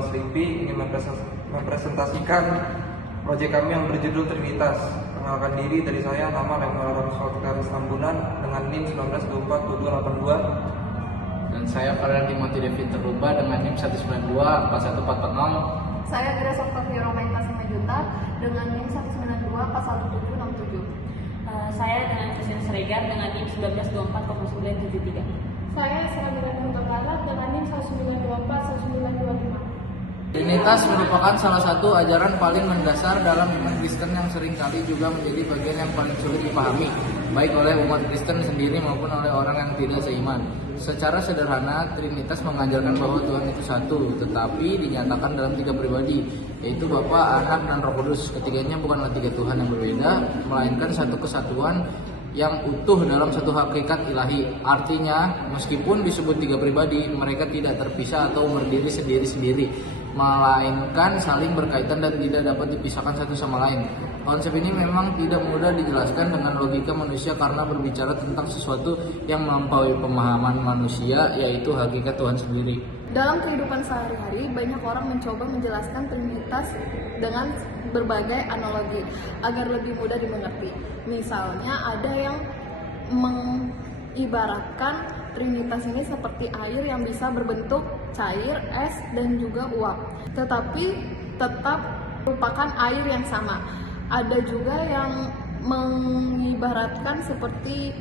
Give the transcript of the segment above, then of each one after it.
Bang Slipi ingin mempresentasikan proyek kami yang berjudul Trinitas. Perkenalkan diri dari saya, nama Lemuel Ramswal Tambunan dengan NIM 19242282. Dan saya Farel Timothy David Terluba dengan NIM 1924140. Saya Grace Octavia Romain Simajuta dengan NIM 1924167. Saya dengan Christian Sregar dengan NIM 19240973. Saya Sarabila Nurbalat dengan NIM 1924195. Trinitas merupakan salah satu ajaran paling mendasar dalam iman Kristen yang seringkali juga menjadi bagian yang paling sulit dipahami, baik oleh umat Kristen sendiri maupun oleh orang yang tidak seiman. Secara sederhana, Trinitas mengajarkan bahwa Tuhan itu satu, tetapi dinyatakan dalam tiga pribadi, yaitu Bapa, Anak, dan Roh Kudus. Ketiganya bukanlah tiga Tuhan yang berbeda, melainkan satu kesatuan yang utuh dalam satu hakikat ilahi. Artinya, meskipun disebut tiga pribadi, mereka tidak terpisah atau berdiri sendiri-sendiri, melainkan saling berkaitan dan tidak dapat dipisahkan satu sama lain. Konsep ini memang tidak mudah dijelaskan dengan logika manusia karena berbicara tentang sesuatu yang melampaui pemahaman manusia, yaitu hakikat Tuhan sendiri. Dalam kehidupan sehari-hari, banyak orang mencoba menjelaskan Trinitas dengan berbagai analogi agar lebih mudah dimengerti. Misalnya ada yang mengibaratkan Trinitas ini seperti air yang bisa berbentuk cair, es, dan juga uap, tetapi tetap merupakan air yang sama. Ada juga yang mengibaratkan seperti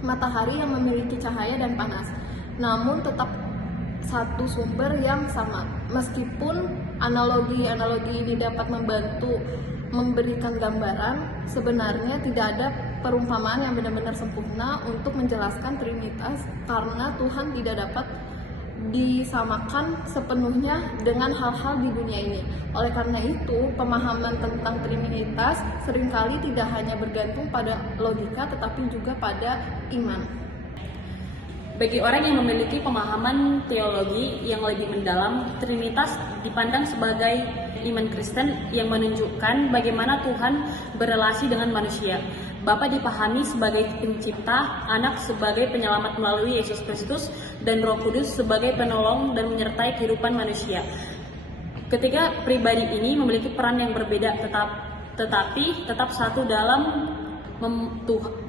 matahari yang memiliki cahaya dan panas, namun tetap satu sumber yang sama. Meskipun analogi-analogi ini dapat membantu memberikan gambaran, sebenarnya tidak ada perumpamaan yang benar-benar sempurna untuk menjelaskan Trinitas karena Tuhan tidak dapat disamakan sepenuhnya dengan hal-hal di dunia ini. Oleh karena itu, pemahaman tentang Trinitas seringkali tidak hanya bergantung pada logika tetapi juga pada iman. Bagi orang yang memiliki pemahaman teologi yang lebih mendalam, Trinitas dipandang sebagai iman Kristen yang menunjukkan bagaimana Tuhan berelasi dengan manusia. Bapa dipahami sebagai pencipta, Anak sebagai penyelamat melalui Yesus Kristus, dan Roh Kudus sebagai penolong dan menyertai kehidupan manusia. Ketiga pribadi ini memiliki peran yang berbeda tetapi tetap satu dalam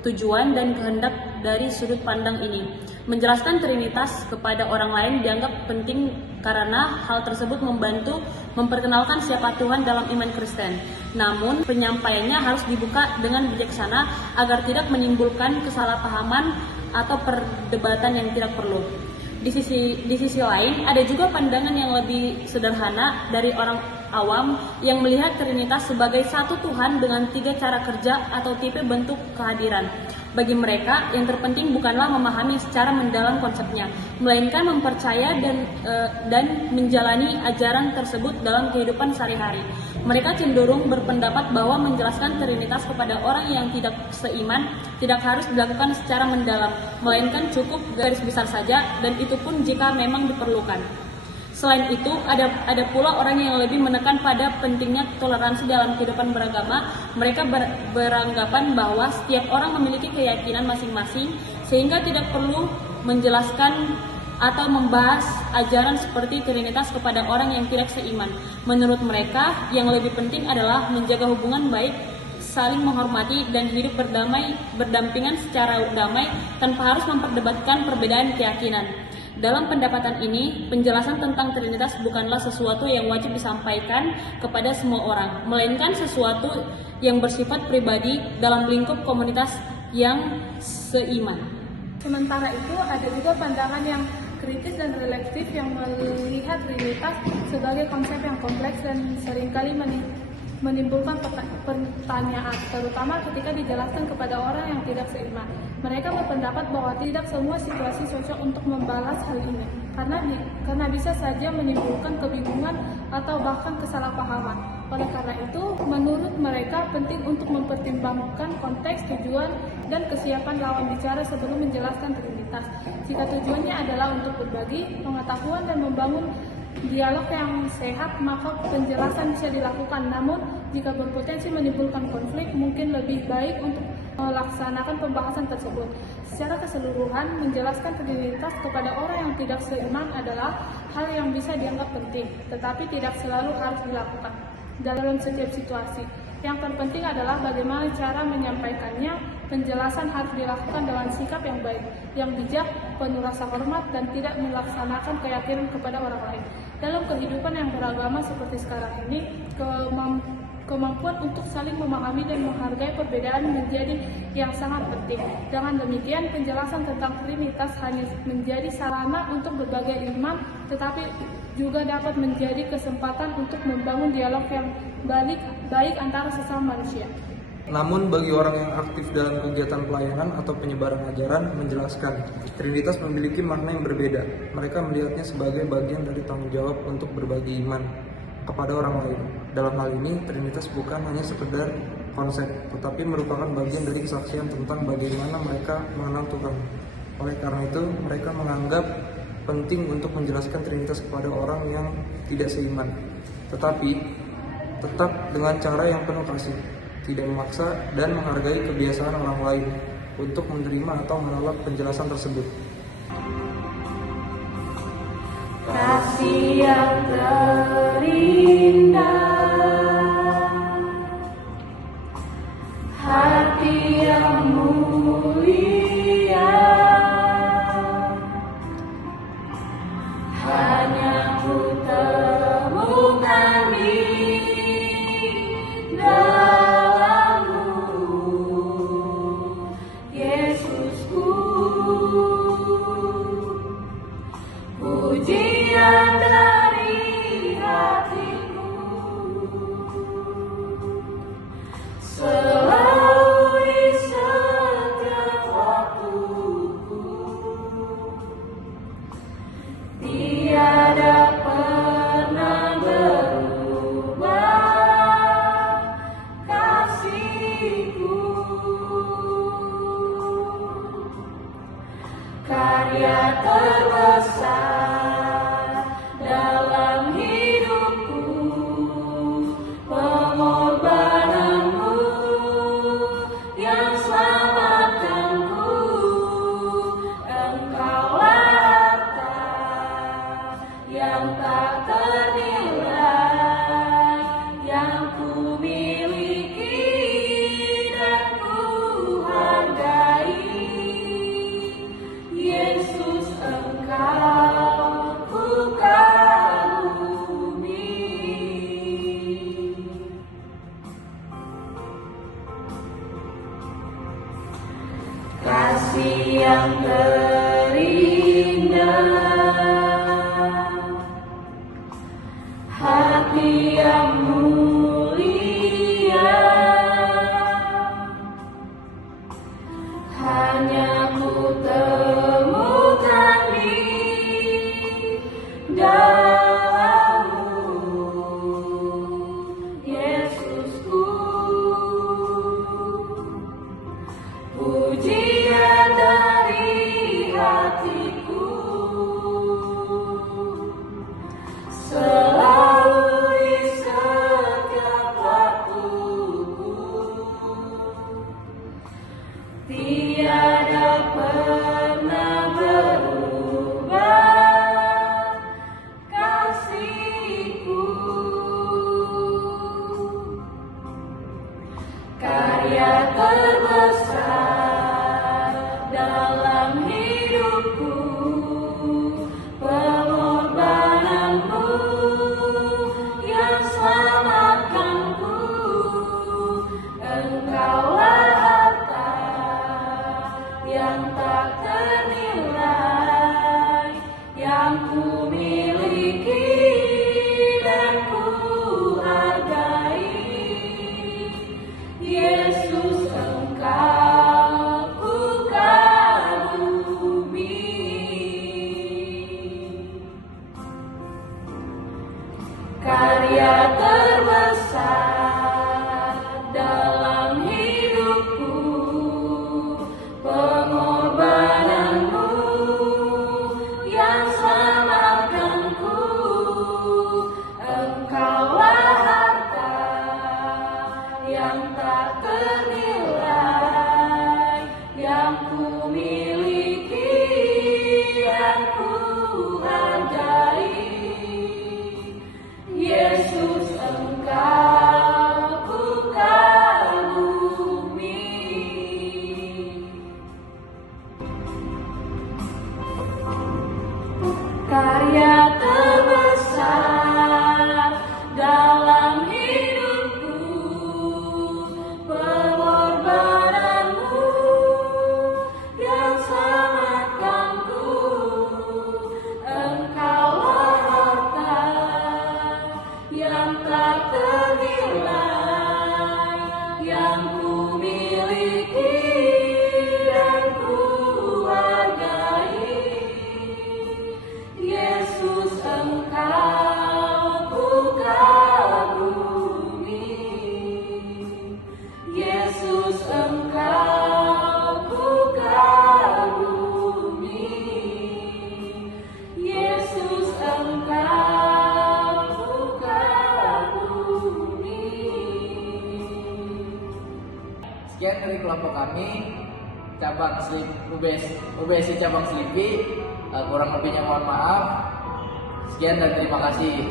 tujuan dan kehendak dari sudut pandang ini. Menjelaskan Trinitas kepada orang lain dianggap penting karena hal tersebut membantu memperkenalkan siapa Tuhan dalam iman Kristen. Namun, penyampaiannya harus dibuka dengan bijaksana agar tidak menimbulkan kesalahpahaman atau perdebatan yang tidak perlu. Di sisi lain, ada juga pandangan yang lebih sederhana dari orang awam yang melihat Trinitas sebagai satu Tuhan dengan tiga cara kerja atau tipe bentuk kehadiran. Bagi mereka, yang terpenting bukanlah memahami secara mendalam konsepnya, melainkan mempercaya dan menjalani ajaran tersebut dalam kehidupan sehari-hari. Mereka cenderung berpendapat bahwa menjelaskan Trinitas kepada orang yang tidak seiman tidak harus dilakukan secara mendalam, melainkan cukup garis besar saja, dan itu pun jika memang diperlukan. Selain itu, ada pula orang yang lebih menekan pada pentingnya toleransi dalam kehidupan beragama. Mereka beranggapan bahwa setiap orang memiliki keyakinan masing-masing, sehingga tidak perlu menjelaskan atau membahas ajaran seperti Trinitas kepada orang yang tidak seiman. Menurut mereka, yang lebih penting adalah menjaga hubungan baik, saling menghormati, dan hidup berdampingan secara damai tanpa harus memperdebatkan perbedaan keyakinan. Dalam pendapatan ini, penjelasan tentang Trinitas bukanlah sesuatu yang wajib disampaikan kepada semua orang, melainkan sesuatu yang bersifat pribadi dalam lingkup komunitas yang seiman. Sementara itu, ada juga pandangan yang kritis dan reflektif yang melihat Trinitas sebagai konsep yang kompleks dan seringkali menimbulkan pertanyaan, terutama ketika dijelaskan kepada orang yang tidak seiman. Mereka berpendapat bahwa tidak semua situasi cocok untuk membalas hal ini, karena bisa saja menimbulkan kebingungan atau bahkan kesalahpahaman. Oleh karena itu, menurut mereka penting untuk mempertimbangkan konteks, tujuan, dan kesiapan lawan bicara sebelum menjelaskan Trinitas. Jika tujuannya adalah untuk berbagi pengetahuan dan membangun dialog yang sehat, maka penjelasan bisa dilakukan. Namun, jika berpotensi menimbulkan konflik, mungkin lebih baik untuk melaksanakan pembahasan tersebut. Secara keseluruhan, menjelaskan Trinitas kepada orang yang tidak seiman adalah hal yang bisa dianggap penting, tetapi tidak selalu harus dilakukan dalam setiap situasi. Yang terpenting adalah bagaimana cara menyampaikannya. Penjelasan harus dilakukan dengan sikap yang baik, yang bijak, penuh rasa hormat, dan tidak melaksanakan keyakinan kepada orang lain. Dalam kehidupan yang beragama seperti sekarang ini, kemampuan untuk saling memahami dan menghargai perbedaan menjadi yang sangat penting. Dengan demikian, penjelasan tentang Trinitas hanya menjadi sarana untuk berbagai iman, tetapi juga dapat menjadi kesempatan untuk membangun dialog yang baik antara sesama manusia. Namun bagi orang yang aktif dalam kegiatan pelayanan atau penyebaran ajaran, menjelaskan Trinitas memiliki makna yang berbeda. Mereka melihatnya sebagai bagian dari tanggung jawab untuk berbagi iman kepada orang lain. Dalam hal ini, Trinitas bukan hanya sekedar konsep, tetapi merupakan bagian dari kesaksian tentang bagaimana mereka mengenal Tuhan. Oleh karena itu, mereka menganggap penting untuk menjelaskan Trinitas kepada orang yang tidak seiman, tetapi tetap dengan cara yang penuh kasih, tidak memaksa dan menghargai kebiasaan orang lain untuk menerima atau menolak penjelasan tersebut. Kasih yang terindah, hati yang mulia, hanya ku temukan di dalammu, Yesusku. Pujian dari hatiku selalu di setiap waktuku, tiada pernah berubah kasihku. Karya terbesar dalam hidupku, pengorbananmu yang selamatkanku. Engkaulah harta yang tak ternilai, yang ku miliki dan ku hargai. Yesus, Engkau ku kagumi. Kasih yang terindah, hati yang mulia, hanya ku temukan di dalammu, Yesusku. Pujian dari hatiku selalu di setiap waktuku, tiada pernah berubah kasihku. Karya terbesar dalam hidupku, pengorbananmu yang selamatkanku. Engkaulah harta sekian dari kelompok kami cabang UBSI cabang Selipi. Kurang lebihnya mohon maaf. Sekian dan terima kasih.